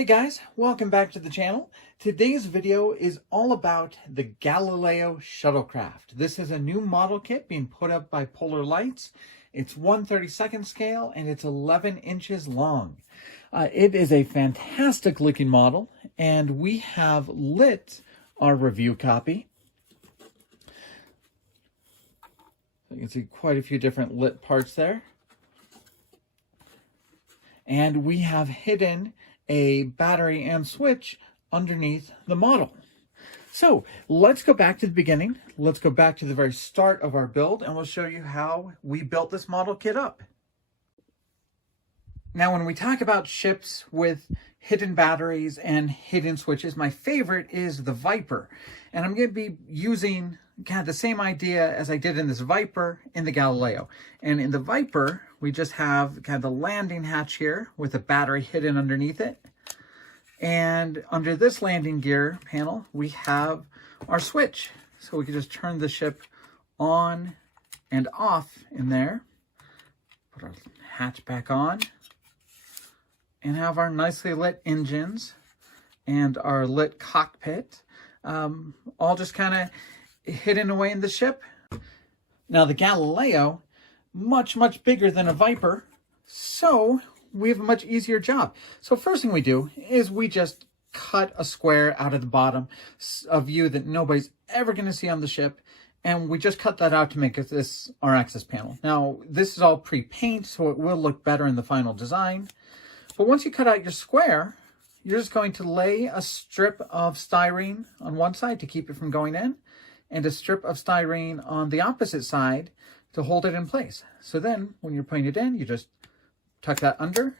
Hey guys, welcome back to the channel. Today's video is all about the Galileo shuttlecraft. This is a new model kit being put up by Polar Lights. It's 1/32 scale and it's 11 inches long. It is a fantastic looking model and we have lit our review copy. So you can see quite a few different lit parts there. And we have hidden a battery and switch underneath the model. So let's go back to the beginning. Let's go back to the very start of our build and we'll show you how we built this model kit up. Now, when we talk about ships with hidden batteries and hidden switches, my favorite is the Viper. And I'm going to be using kind of the same idea as I did in this Viper in the Galileo. And in the Viper, we just have kind of the landing hatch here with a battery hidden underneath it. And under this landing gear panel, we have our switch. So we can just turn the ship on and off in there. Put our hatch back on. And have our nicely lit engines and our lit cockpit all just kind of hidden away in the ship. Now the Galileo, much bigger than a Viper, so we have a much easier job. So first thing we do is we just cut a square out of the bottom, a view that nobody's ever going to see on the ship, and we just cut that out to make this our access panel. Now this is all pre-paint, so it will look better in the final design. But once you cut out your square, you're just going to lay a strip of styrene on one side to keep it from going in, and a strip of styrene on the opposite side to hold it in place. So then, when you're putting it in, you just tuck that under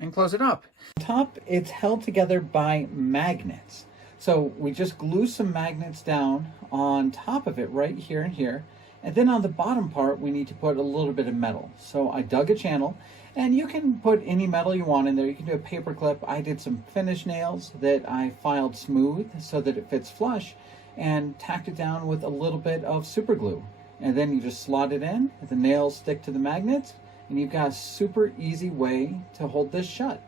and close it up. On top, it's held together by magnets. So we just glue some magnets down on top of it right here and here. And then on the bottom part, we need to put a little bit of metal. So I dug a channel. And you can put any metal you want in there. You can do a paper clip. I did some finish nails that I filed smooth so that it fits flush and tacked it down with a little bit of super glue. And then you just slot it in, the nails stick to the magnets, and you've got a super easy way to hold this shut.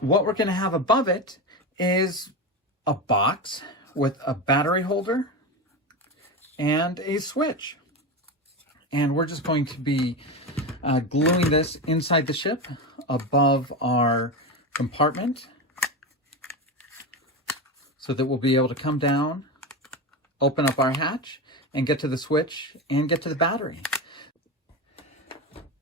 What we're going to have above it is a box with a battery holder and a switch. And we're just going to be gluing this inside the ship above our compartment so that we'll be able to come down, open up our hatch, and get to the switch and get to the battery.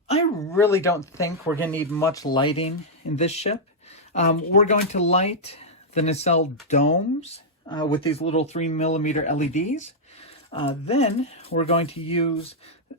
I really don't think we're going to need much lighting in this ship. We're going to light the nacelle domes with these little 3mm LEDs. Then we're going to use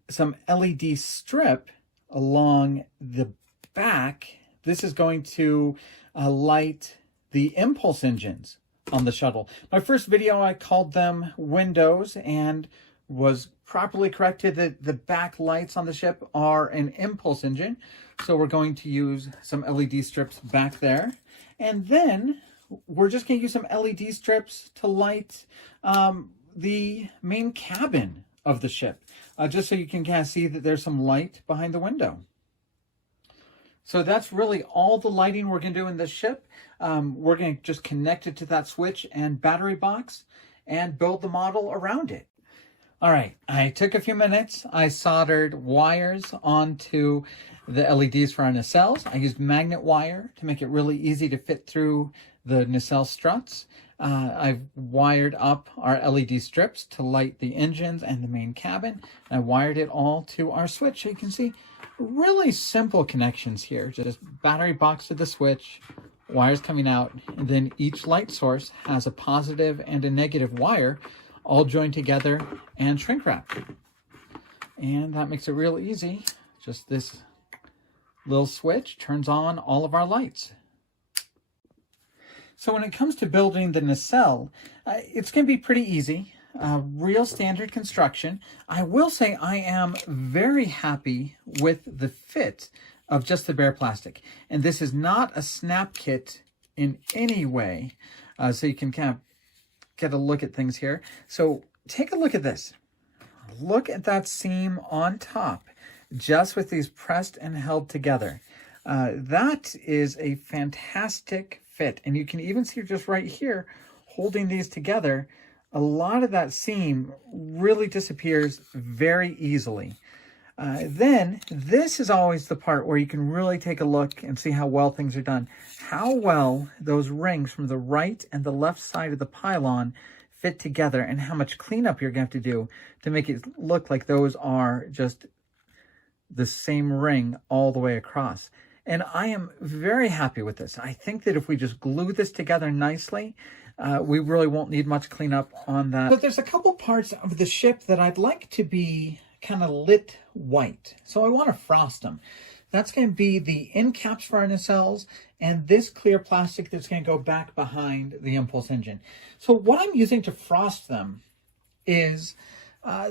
some LED strip along the back. This is going to light the impulse engines on the shuttle. My first video, I called them windows and was properly corrected that the back lights on the ship are an impulse engine. So we're going to use some LED strips back there. And then we're just going to use some LED strips to light the main cabin of the ship, just so you can kind of see that there's some light behind the window. So that's really all the lighting we're going to do in this ship. We're going to just connect it to that switch and battery box and build the model around it. All right, I took a few minutes. I soldered wires onto the LEDs for our nacelles. I used magnet wire to make it really easy to fit through the nacelle struts. I've wired up our LED strips to light the engines and the main cabin. I wired it all to our switch. So you can see really simple connections here. Just battery box to the switch, wires coming out, and then each light source has a positive and a negative wire all joined together and shrink wrapped. And that makes it real easy. Just this little switch turns on all of our lights. So when it comes to building the nacelle, it's going to be pretty easy, real standard construction. I will say I am very happy with the fit of just the bare plastic. And this is not a snap kit in any way, so you can kind of get a look at things here. So take a look at this. Look at that seam on top, just with these pressed and held together. That is a fantastic fit. And you can even see just right here, holding these together, a lot of that seam really disappears very easily. Then this is always the part where you can really take a look and see how well things are done. How well those rings from the right and the left side of the pylon fit together, and how much cleanup you're going to have to do to make it look like those are just the same ring all the way across. And I am very happy with this. I think that if we just glue this together nicely, we really won't need much cleanup on that. But there's a couple parts of the ship that I'd like to be kind of lit white. So I want to frost them. That's going to be the end caps for our nacelles and this clear plastic that's going to go back behind the impulse engine. So what I'm using to frost them is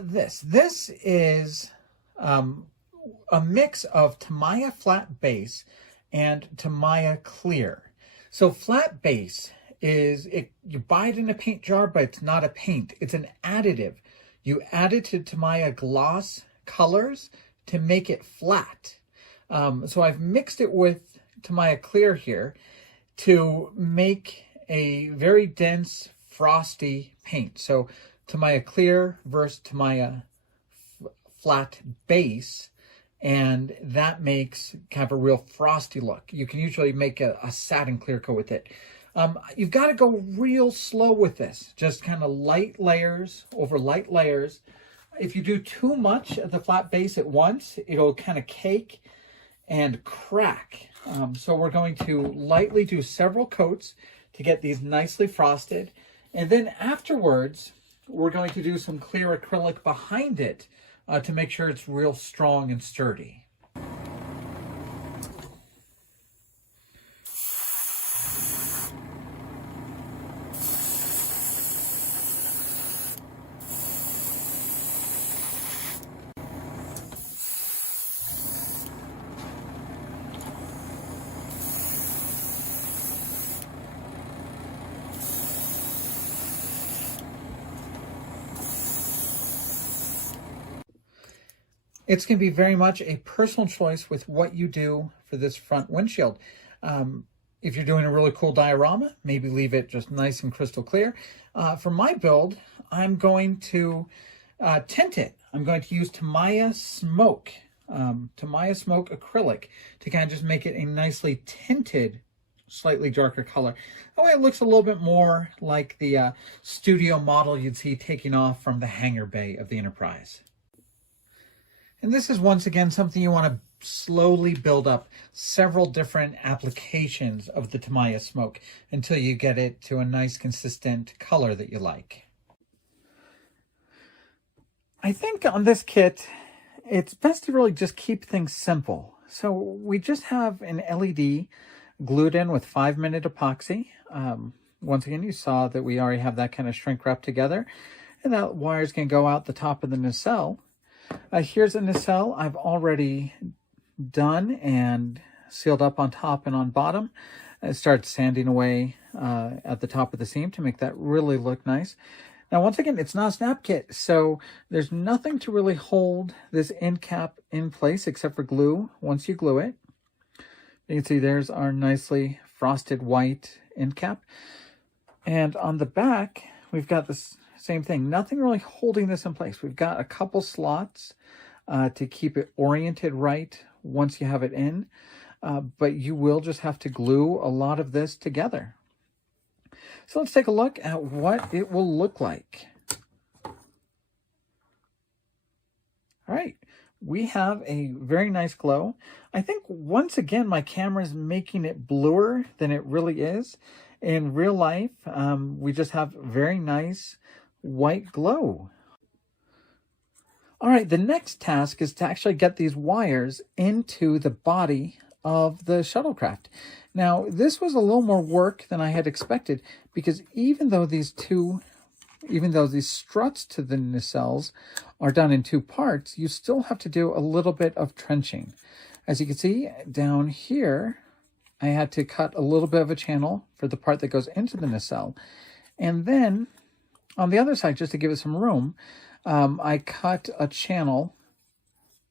this. This is a mix of Tamiya flat base and Tamiya clear. So flat base is, you buy it in a paint jar, but it's not a paint. It's an additive. You add it to Tamiya gloss colors to make it flat. So I've mixed it with Tamiya clear here to make a very dense, frosty paint. So Tamiya clear versus Tamiya flat base, and that makes kind of a real frosty look. You can usually make a satin clear coat with it. You've got to go real slow with this, just kind of light layers over light layers. If you do too much of the flat base at once, it'll kind of cake and crack. So we're going to lightly do several coats to get these nicely frosted. And then afterwards, we're going to do some clear acrylic behind it to make sure it's real strong and sturdy. It's going to be very much a personal choice with what you do for this front windshield. If you're doing a really cool diorama, maybe leave it just nice and crystal clear. For my build, I'm going to tint it. I'm going to use Tamiya Smoke acrylic to kind of just make it a nicely tinted, slightly darker color. That way it looks a little bit more like the studio model you'd see taking off from the hangar bay of the Enterprise. And this is once again something you want to slowly build up several different applications of the Tamiya Smoke until you get it to a nice consistent color that you like. I think on this kit, it's best to really just keep things simple. So we just have an LED glued in with 5-minute epoxy. Once again, you saw that we already have that kind of shrink wrap together, and that wire's going to go out the top of the nacelle. Here's a nacelle I've already done and sealed up on top and on bottom. I started sanding away at the top of the seam to make that really look nice. Now, once again, it's not a snap kit, so there's nothing to really hold this end cap in place except for glue once you glue it. You can see there's our nicely frosted white end cap. And on the back, we've got this same thing, nothing really holding this in place. We've got a couple slots to keep it oriented right once you have it in, but you will just have to glue a lot of this together. So let's take a look at what it will look like. All right, we have a very nice glow. I think once again, my camera is making it bluer than it really is. In real life, we just have very nice white glow. All right, the next task is to actually get these wires into the body of the shuttlecraft. Now, this was a little more work than I had expected, because even though these struts to the nacelles are done in 2 parts, you still have to do a little bit of trenching. As you can see down here, I had to cut a little bit of a channel for the part that goes into the nacelle. And then on the other side, just to give it some room, I cut a channel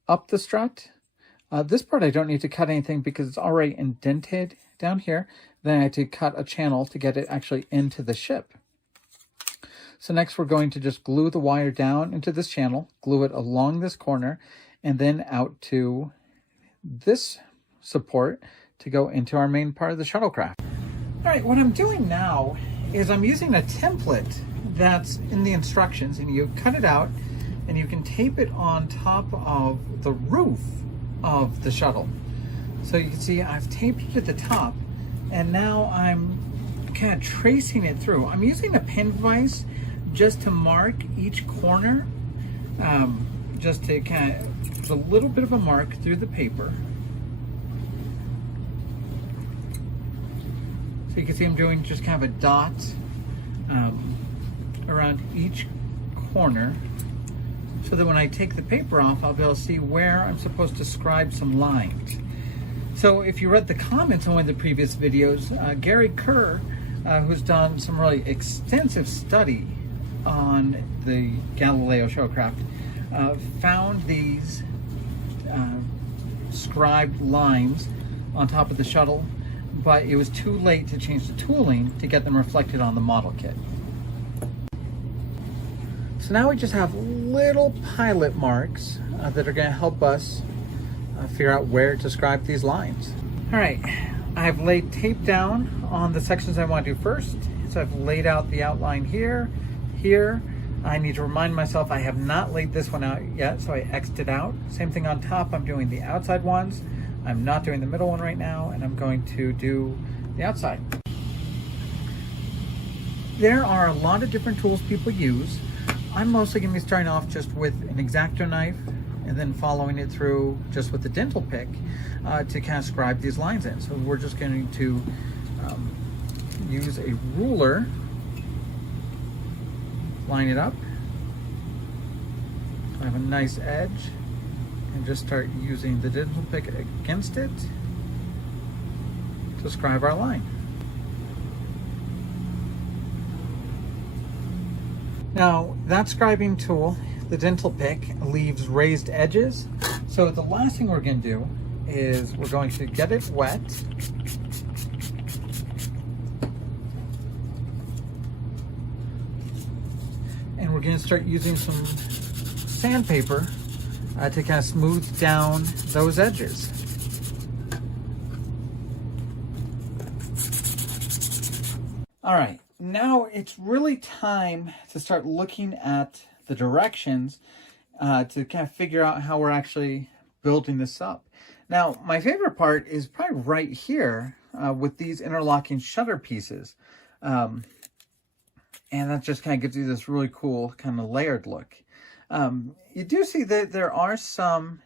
up the strut. This part I don't need to cut anything because it's already indented down here. Then I had to cut a channel to get it actually into the ship. So next we're going to just glue the wire down into this channel, glue it along this corner, and then out to this support to go into our main part of the shuttlecraft. All right, what I'm doing now is I'm using a template that's in the instructions, and you cut it out and you can tape it on top of the roof of the shuttle. So you can see I've taped it at the top, and now I'm kind of tracing it through. I'm using a pin vise just to mark each corner, just to kind of put a little bit of a mark through the paper. So you can see I'm doing just kind of a dot around each corner, so that when I take the paper off, I'll be able to see where I'm supposed to scribe some lines. So if you read the comments on one of the previous videos, Gary Kerr, who's done some really extensive study on the Galileo shuttlecraft, found these scribed lines on top of the shuttle, but it was too late to change the tooling to get them reflected on the model kit. So now we just have little pilot marks that are going to help us figure out where to scribe these lines. All right, I've laid tape down on the sections I want to do first. So I've laid out the outline here. I need to remind myself I have not laid this one out yet, so I X'd it out. Same thing on top, I'm doing the outside ones. I'm not doing the middle one right now, and I'm going to do the outside. There are a lot of different tools people use. I'm mostly going to be starting off just with an X-Acto knife and then following it through just with the dental pick to kind of scribe these lines in. So we're just going to use a ruler, line it up, so I have a nice edge, and just start using the dental pick against it to scribe our line. Now, that scribing tool, the dental pick, leaves raised edges. So the last thing we're going to do is we're going to get it wet. And we're going to start using some sandpaper to kind of smooth down those edges. All right. Now it's really time to start looking at the directions to kind of figure out how we're actually building this up. Now, my favorite part is probably right here with these interlocking shutter pieces. And that just kind of gives you this really cool kind of layered look. You do see that there are some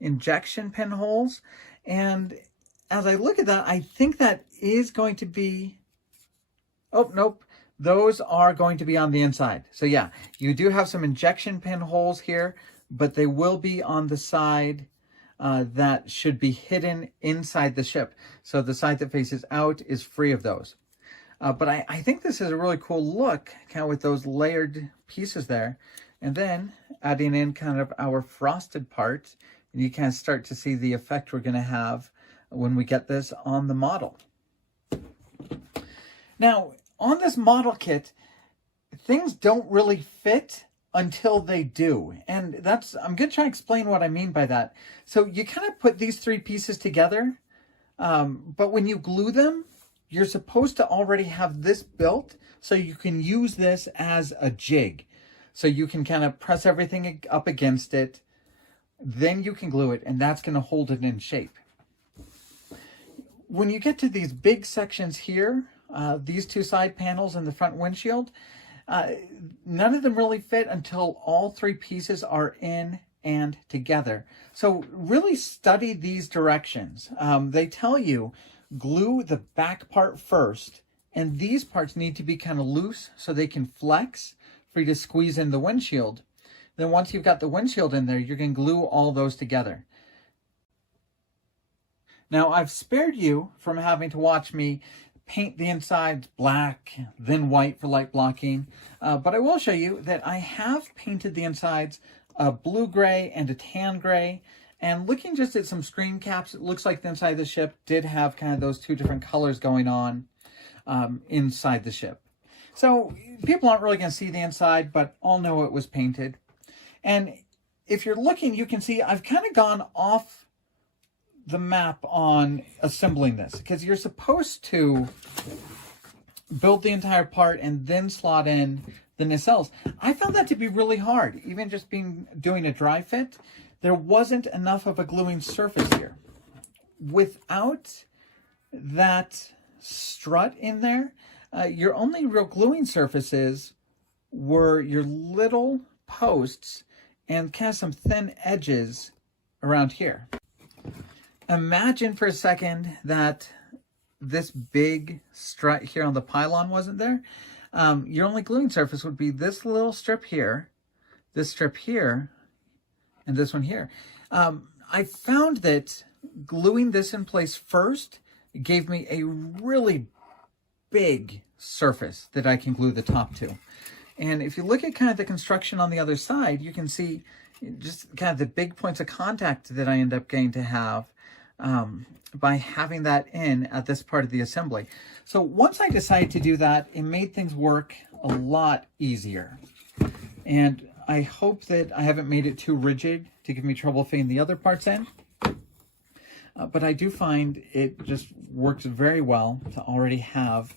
injection pinholes. And as I look at that, I think that is going to be... Oh, nope. Those are going to be on the inside. So yeah, you do have some injection pin holes here, but they will be on the side that should be hidden inside the ship. So the side that faces out is free of those. But I think this is a really cool look, kind of with those layered pieces there. And then adding in kind of our frosted part, and you kind of start to see the effect we're going to have when we get this on the model. Now, on this model kit, things don't really fit until they do. And I'm going to try and explain what I mean by that. So you kind of put these three pieces together, but when you glue them, you're supposed to already have this built so you can use this as a jig. So you can kind of press everything up against it, then you can glue it, and that's going to hold it in shape. When you get to these big sections here, these two side panels and the front windshield, none of them really fit until all three pieces are in and together. So really study these directions. They tell you glue the back part first, and these parts need to be kind of loose so they can flex for you to squeeze in the windshield. Then once you've got the windshield in there, you're going to glue all those together. Now, I've spared you from having to watch me paint the insides black, then white for light blocking. But I will show you that I have painted the insides a blue gray and a tan gray. And looking just at some screen caps, it looks like the inside of the ship did have kind of those two different colors going on inside the ship. So people aren't really going to see the inside, but all know it was painted. And if you're looking, you can see I've kind of gone off the map on assembling this, because you're supposed to build the entire part and then slot in the nacelles. I found that to be really hard. Even just doing a dry fit, there wasn't enough of a gluing surface here. Without that strut in there, your only real gluing surfaces were your little posts and kind of some thin edges around here. Imagine for a second that this big strut here on the pylon wasn't there. Your only gluing surface would be this little strip here, this strip here, and this one here. I found that gluing this in place first gave me a really big surface that I can glue the top to. And if you look at kind of the construction on the other side, you can see just kind of the big points of contact that I end up getting to have by having that in at this part of the assembly. So once I decided to do that, it made things work a lot easier. And I hope that I haven't made it too rigid to give me trouble fitting the other parts in. But I do find it just works very well to already have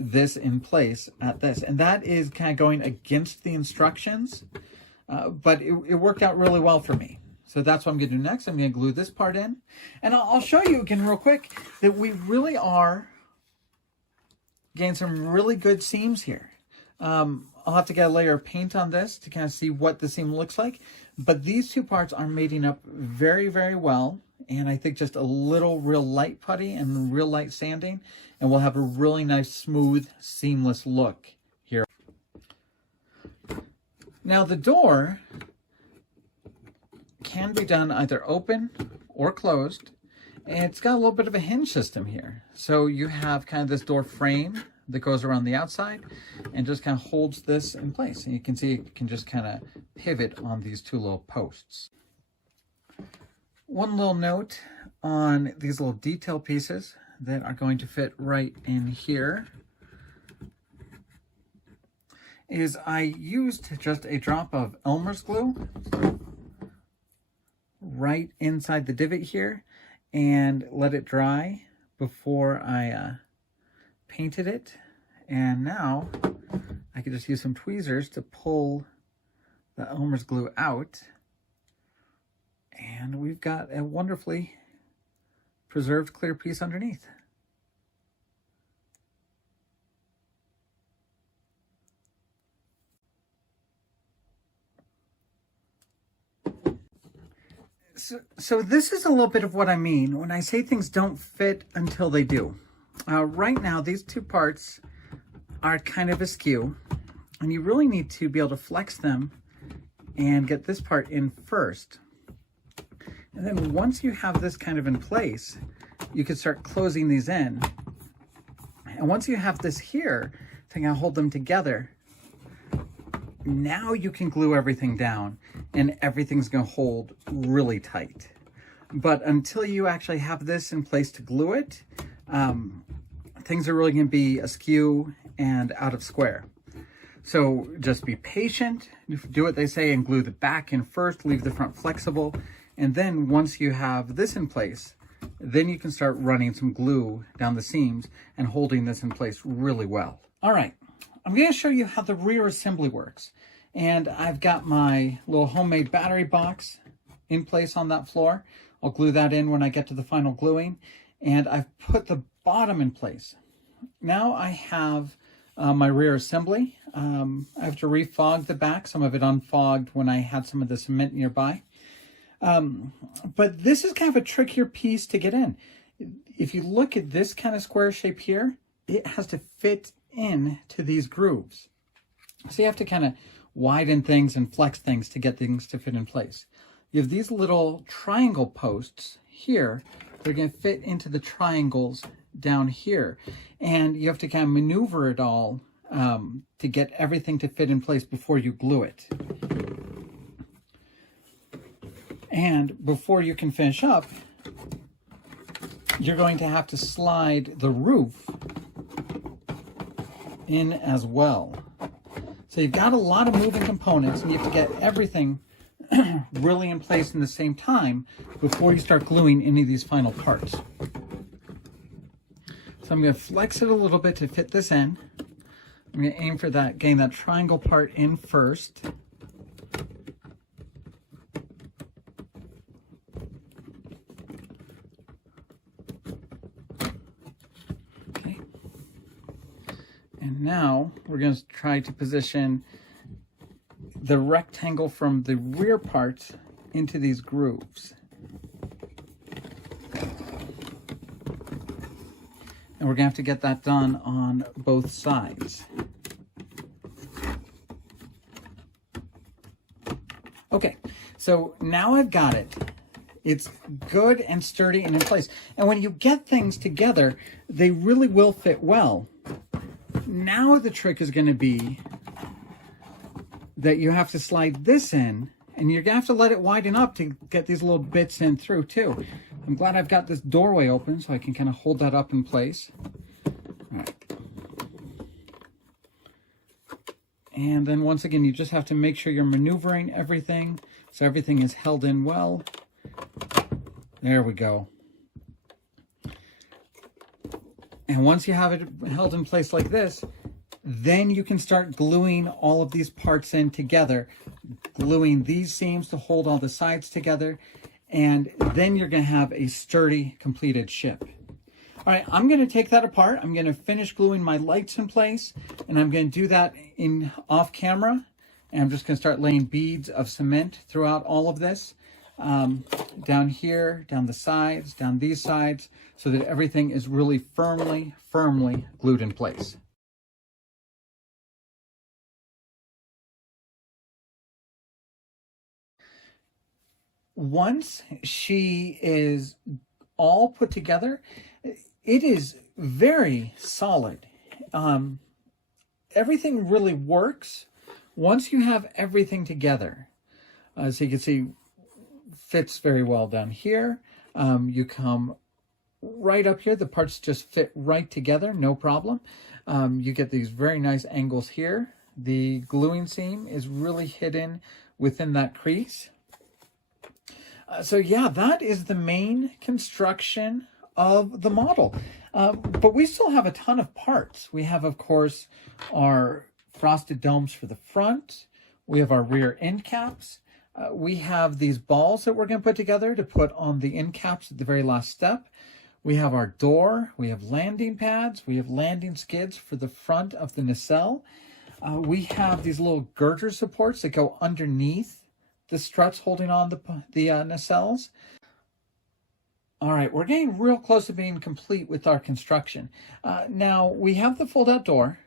this in place at this. And that is kind of going against the instructions, but it worked out really well for me. So that's what I'm going to do next. I'm going to glue this part in. And I'll show you again real quick that we really are getting some really good seams here. I'll have to get a layer of paint on this to kind of see what the seam looks like. But these two parts are mating up very, very well. And I think just a little real light putty and real light sanding, and we'll have a really nice, smooth, seamless look here. Now the door can be done either open or closed, and it's got a little bit of a hinge system here. So you have kind of this door frame that goes around the outside and just kind of holds this in place. And you can see it can just kind of pivot on these two little posts. One little note on these little detail pieces that are going to fit right in here is I used just a drop of Elmer's glue right inside the divot here and let it dry before I painted it. And now I can just use some tweezers to pull the Elmer's glue out, and we've got a wonderfully preserved clear piece underneath. So this is a little bit of what I mean when I say things don't fit until they do. Right now, these two parts are kind of askew, and you really need to be able to flex them and get this part in first. And then once you have this kind of in place, you can start closing these in. And once you have this here to kind of hold them together, now you can glue everything down and everything's going to hold really tight. But until you actually have this in place to glue it, things are really going to be askew and out of square. So just be patient, do what they say and glue the back in first, leave the front flexible. And then once you have this in place, then you can start running some glue down the seams and holding this in place really well. All right, I'm going to show you how the rear assembly works. And I've got my little homemade battery box in place on that floor. I'll glue that in when I get to the final gluing. And I've put the bottom in place. Now I have my rear assembly. I have to refog the back. Some of it unfogged when I had some of the cement nearby. But this is kind of a trickier piece to get in. If you look at this kind of square shape here, it has to fit in to these grooves. So you have to kind of widen things and flex things to get things to fit in place. You have these little triangle posts here. They're going to fit into the triangles down here. And you have to kind of maneuver it all to get everything to fit in place before you glue it. And before you can finish up, you're going to have to slide the roof in as well. So you've got a lot of moving components, and you have to get everything really in place in the same time before you start gluing any of these final parts. So I'm going to flex it a little bit to fit this in. I'm going to aim for that, getting that triangle part in first. Okay. And now we're going to try to position the rectangle from the rear part into these grooves. And we're going to have to get that done on both sides. Okay, so now I've got it. It's good and sturdy and in place. And when you get things together, they really will fit well. Now the trick is going to be that you have to slide this in, and you're going to have to let it widen up to get these little bits in through too. I'm glad I've got this doorway open so I can kind of hold that up in place. All right. And then once again, you just have to make sure you're maneuvering everything so everything is held in well. There we go. And once you have it held in place like this, then you can start gluing all of these parts in together, gluing these seams to hold all the sides together, and then you're going to have a sturdy, completed ship. All right, I'm going to take that apart. I'm going to finish gluing my lights in place, and I'm going to do that off camera. And I'm just going to start laying beads of cement throughout all of this, down here, down the sides, down these sides, so that everything is really firmly glued in place. Once she is all put together, it is very solid. Everything really works once you have everything together. So you can see, fits very well down here. You come right up here, the parts just fit right together, no problem. You get these very nice angles here. The gluing seam is really hidden within that crease. So yeah, that is the main construction of the model. But we still have a ton of parts. We have, of course, our frosted domes for the front. We have our rear end caps. We have these balls that we're going to put together to put on the end caps at the very last step. We have our door. We have landing pads. We have landing skids for the front of the nacelle. We have these little girder supports that go underneath the struts holding on the nacelles. All right, we're getting real close to being complete with our construction. Now, we have the fold-out door,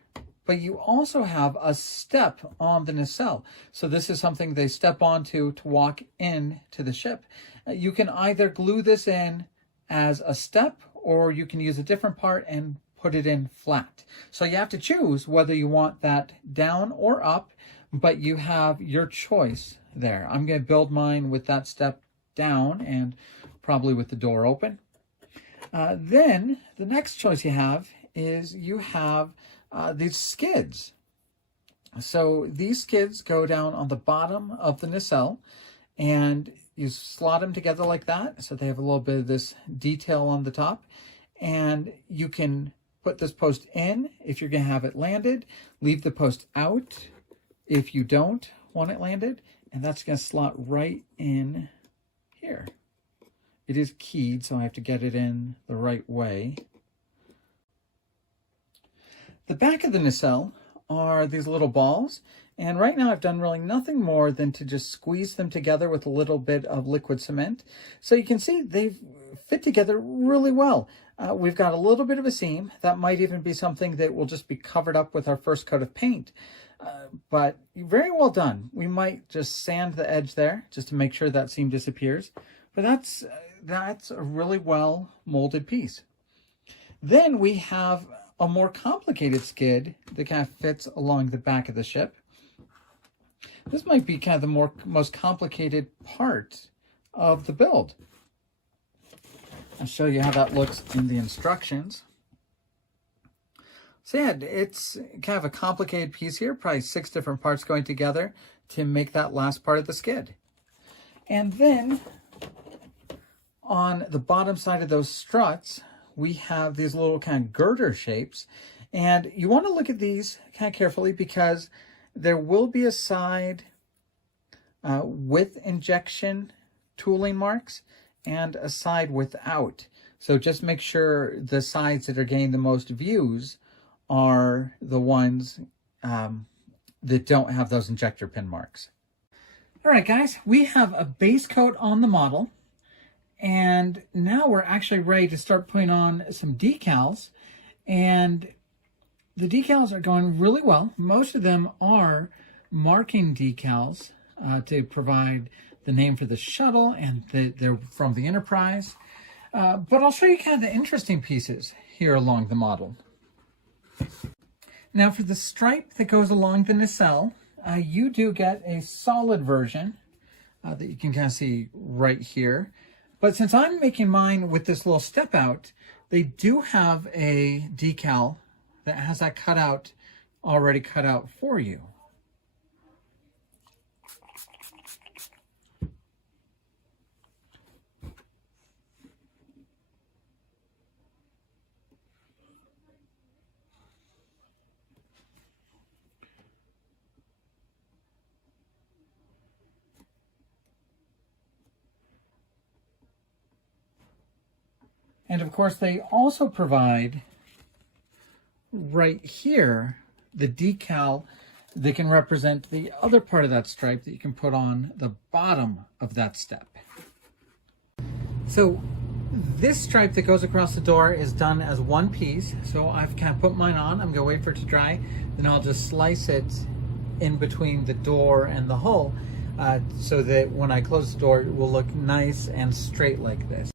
but you also have a step on the nacelle. So this is something they step onto to walk in to the ship. You can either glue this in as a step, or you can use a different part and put it in flat. So you have to choose whether you want that down or up, but you have your choice there. I'm going to build mine with that step down and probably with the door open. Then the next choice you have is you have these skids. So these skids go down on the bottom of the nacelle, and you slot them together like that, so they have a little bit of this detail on the top. And you can put this post in if you're going to have it landed, leave the post out if you don't want it landed, and that's going to slot right in here. It is keyed, so I have to get it in the right way. The back of the nacelle are these little balls, and right now I've done really nothing more than to just squeeze them together with a little bit of liquid cement. So you can see they fit together really well. We've got a little bit of a seam. That might even be something that will just be covered up with our first coat of paint. But very well done. We might just sand the edge there just to make sure that seam disappears. But that's a really well molded piece. Then we have a more complicated skid that kind of fits along the back of the ship. This might be kind of the most complicated part of the build. I'll show you how that looks in the instructions. So yeah, it's kind of a complicated piece here, probably 6 different parts going together to make that last part of the skid. And then on the bottom side of those struts, we have these little kind of girder shapes. And you want to look at these kind of carefully because there will be a side with injection tooling marks and a side without. So just make sure the sides that are getting the most views are the ones that don't have those injector pin marks. All right, guys, we have a base coat on the model. And now we're actually ready to start putting on some decals. And the decals are going really well. Most of them are marking decals to provide the name for the shuttle, and they're from the Enterprise. But I'll show you kind of the interesting pieces here along the model. Now for the stripe that goes along the nacelle, you do get a solid version that you can kind of see right here. But since I'm making mine with this little step out, they do have a decal that has that cutout already cut out for you. And of course, they also provide right here the decal that can represent the other part of that stripe that you can put on the bottom of that step. So this stripe that goes across the door is done as one piece. So I've kind of put mine on. I'm going to wait for it to dry. Then I'll just slice it in between the door and the hull so that when I close the door, it will look nice and straight like this.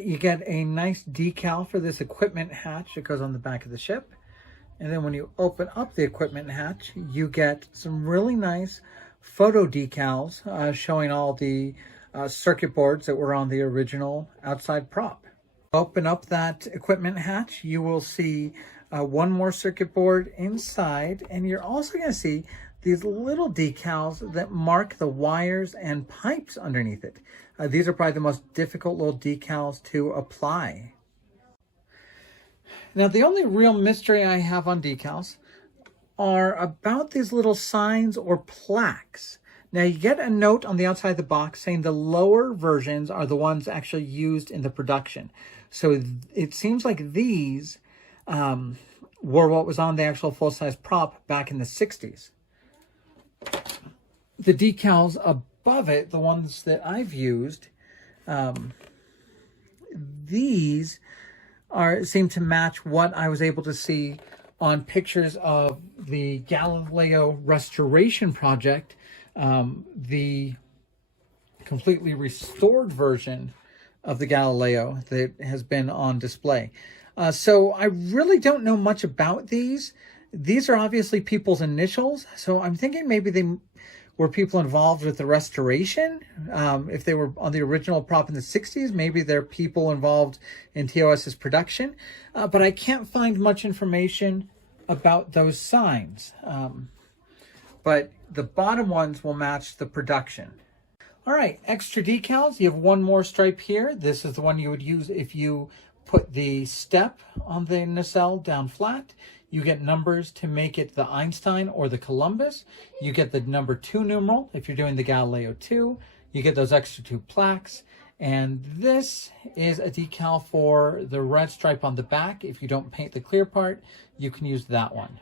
You get a nice decal for this equipment hatch that goes on the back of the ship. And then when you open up the equipment hatch, you get some really nice photo decals showing all the circuit boards that were on the original outside prop. Open up that equipment hatch, you will see one more circuit board inside, and you're also going to see these little decals that mark the wires and pipes underneath it. These are probably the most difficult little decals to apply. Now, the only real mystery I have on decals are about these little signs or plaques. Now, you get a note on the outside of the box saying the lower versions are the ones actually used in the production. So it seems like these were what was on the actual full-size prop back in the 60s. The decals above it, the ones that I've used, these seem to match what I was able to see on pictures of the Galileo restoration project, the completely restored version of the Galileo that has been on display. So I really don't know much about these. These are obviously people's initials, so I'm thinking maybe they were people involved with the restoration. If they were on the original prop in the 60s, maybe they're people involved in TOS's production. But I can't find much information about those signs. But the bottom ones will match the production. All right, extra decals. You have one more stripe here. This is the one you would use if you put the step on the nacelle down flat. You get numbers to make it the Einstein or the Columbus. You get the number 2 numeral if you're doing the Galileo 2. You get those extra 2 plaques. And this is a decal for the red stripe on the back. If you don't paint the clear part, you can use that one.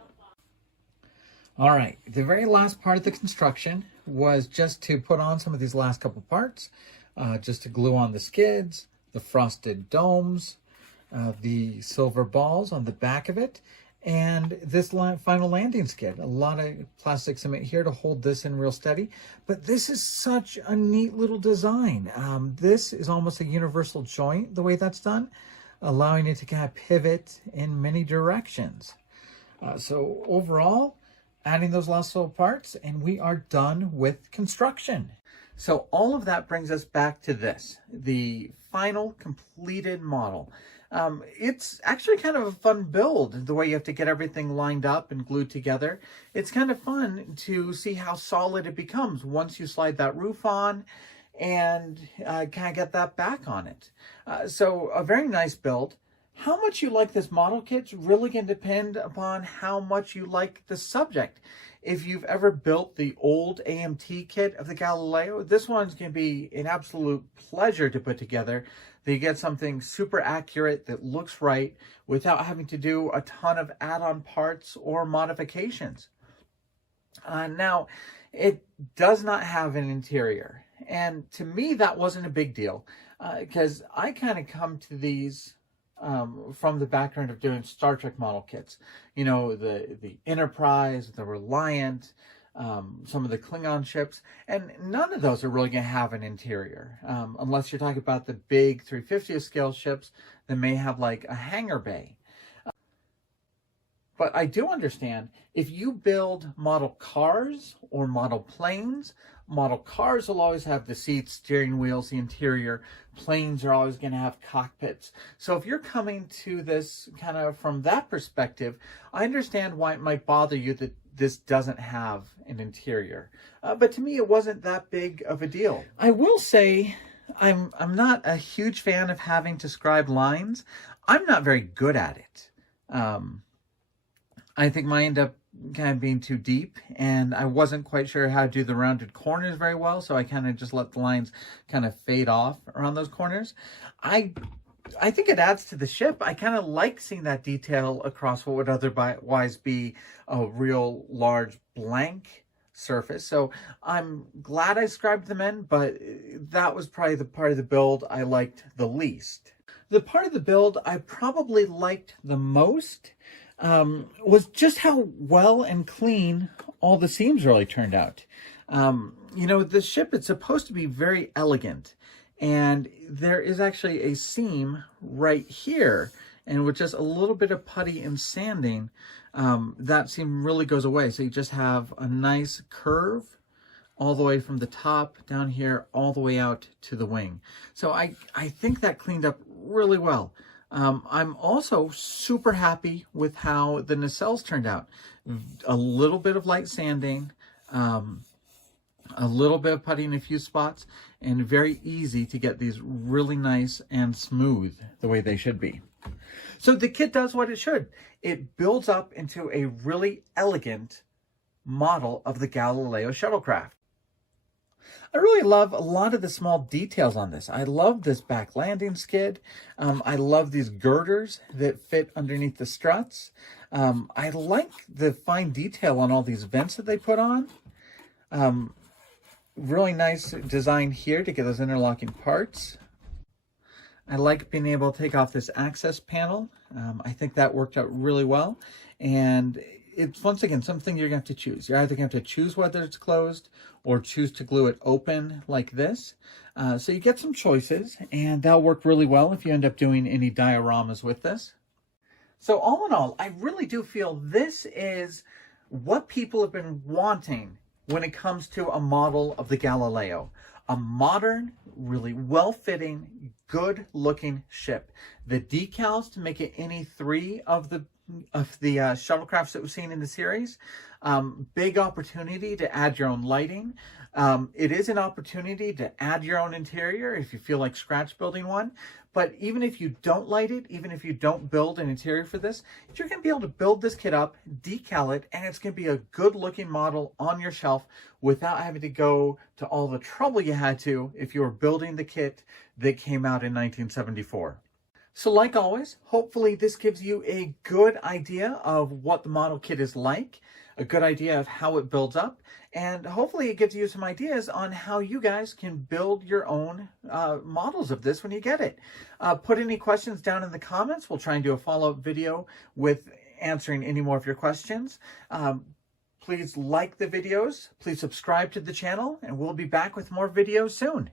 All right, the very last part of the construction was just to put on some of these last couple parts, just to glue on the skids, the frosted domes, the silver balls on the back of it, and this final landing skid. A lot of plastic cement here to hold this in real steady, but this is such a neat little design. This is almost a universal joint, the way that's done, allowing it to kind of pivot in many directions. So overall, adding those last little parts, and we are done with construction. So all of that brings us back to this, the final completed model. It's actually kind of a fun build, the way you have to get everything lined up and glued together. It's kind of fun to see how solid it becomes once you slide that roof on and kind of get that back on it. So a very nice build. How much you like this model kit's really going to depend upon how much you like the subject. If you've ever built the old AMT kit of the Galileo, this one's going to be an absolute pleasure to put together. That you get something super accurate that looks right without having to do a ton of add-on parts or modifications. Now, it does not have an interior. And to me, that wasn't a big deal because I kind of come to these from the background of doing Star Trek model kits. You know, the Enterprise, the Reliant, some of the Klingon ships, and none of those are really going to have an interior, unless you're talking about the big 350th scale ships that may have like a hangar bay. But I do understand if you build model cars or model planes, model cars will always have the seats, steering wheels, the interior. Planes are always going to have cockpits. So if you're coming to this kind of from that perspective, I understand why it might bother you that this doesn't have an interior. But to me, it wasn't that big of a deal. I will say I'm not a huge fan of having to scribe lines. I'm not very good at it. I think mine ended up kind of being too deep, and I wasn't quite sure how to do the rounded corners very well, so I kind of just let the lines kind of fade off around those corners. I think it adds to the ship. I kind of like seeing that detail across what would otherwise be a real large blank surface. So I'm glad I scribed them in, but that was probably the part of the build I liked the least. The part of the build I probably liked the most was just how well and clean all the seams really turned out. You know, the ship, it's supposed to be very elegant, and there is actually a seam right here, and with just a little bit of putty and sanding, that seam really goes away. So you just have a nice curve all the way from the top down here, all the way out to the wing. So I think that cleaned up really well. I'm also super happy with how the nacelles turned out. A little bit of light sanding, a little bit of putty in a few spots, and very easy to get these really nice and smooth the way they should be. So the kit does what it should. It builds up into a really elegant model of the Galileo shuttlecraft. I really love a lot of the small details on this. I love this back landing skid. I love these girders that fit underneath the struts. I like the fine detail on all these vents that they put on. Really nice design here to get those interlocking parts. I like being able to take off this access panel. I think that worked out really well. And it's, once again, something you're going to have to choose. You're either going to have to choose whether it's closed or choose to glue it open like this. So you get some choices, and that'll work really well if you end up doing any dioramas with this. So all in all, I really do feel this is what people have been wanting when it comes to a model of the Galileo. A modern, really well-fitting, good-looking ship. The decals to make it any three of the shuttlecrafts that we've seen in the series. Big opportunity to add your own lighting. It is an opportunity to add your own interior if you feel like scratch building one. But even if you don't light it, even if you don't build an interior for this, you're going to be able to build this kit up, decal it, and it's going to be a good looking model on your shelf without having to go to all the trouble you had to if you were building the kit that came out in 1974. So like always, hopefully this gives you a good idea of what the model kit is like, a good idea of how it builds up, and hopefully it gives you some ideas on how you guys can build your own models of this when you get it. Put any questions down in the comments. We'll try and do a follow-up video with answering any more of your questions. Please like the videos, please subscribe to the channel, and we'll be back with more videos soon.